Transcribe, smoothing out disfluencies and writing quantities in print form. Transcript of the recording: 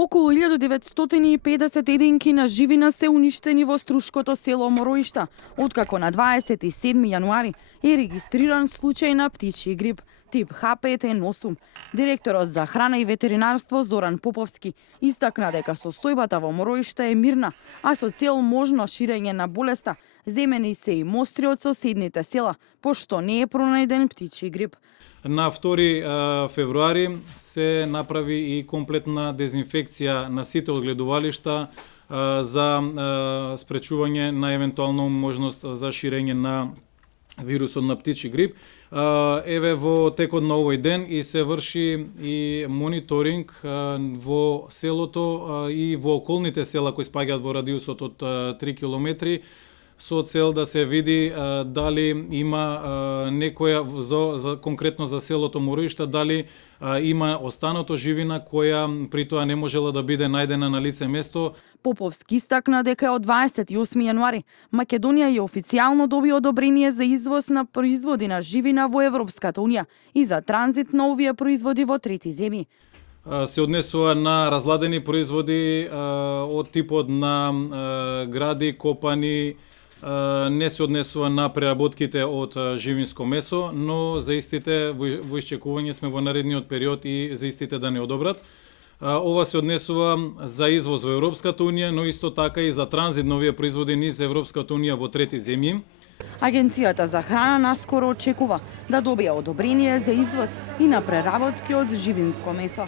Околу 1950 единки на живина се уништени во струшкото село Мороишта, откако на 27 јануари е регистриран случај на птичји грип тип H5N8. Директорот за храна и ветеринарство Зоран Поповски истакна дека состојбата во Мороишта е мирна, а со цел можно ширење на болеста земени се и мостри од соседните села, пошто не е пронајден птичји грип. На 2 февруари се направи и комплетна дезинфекција на сите одгледувалишта за спречување на евентуално можност за ширење на вирусот на птичји грип. Еве во текот на овој ден и се врши и мониторинг во селото и во околните села кои спаѓаат во радиусот од 3 километри, со цел да се види дали има некоја конкретно за селото Мороишта, дали има останато живина која при тоа не можела да биде најдена на лице место. Поповски истакна дека од 28 јануари Македонија ја официјално доби одобрение за извоз на производи на живина во Европската унија и за транзит на овие производи во трети земји. Се однесува на разладени производи од типот на гради, копани, не се однесува на преработките од живинско месо, но за истите во исчекување сме во наредниот период и за истите да не одобрат. Ова се однесува за извоз во Европската унија, но исто така и за транзит на овие производи низ Европската унија во трети земји. Агенцијата за храна наскоро очекува да добие одобрение за извоз и на преработки од живинско месо.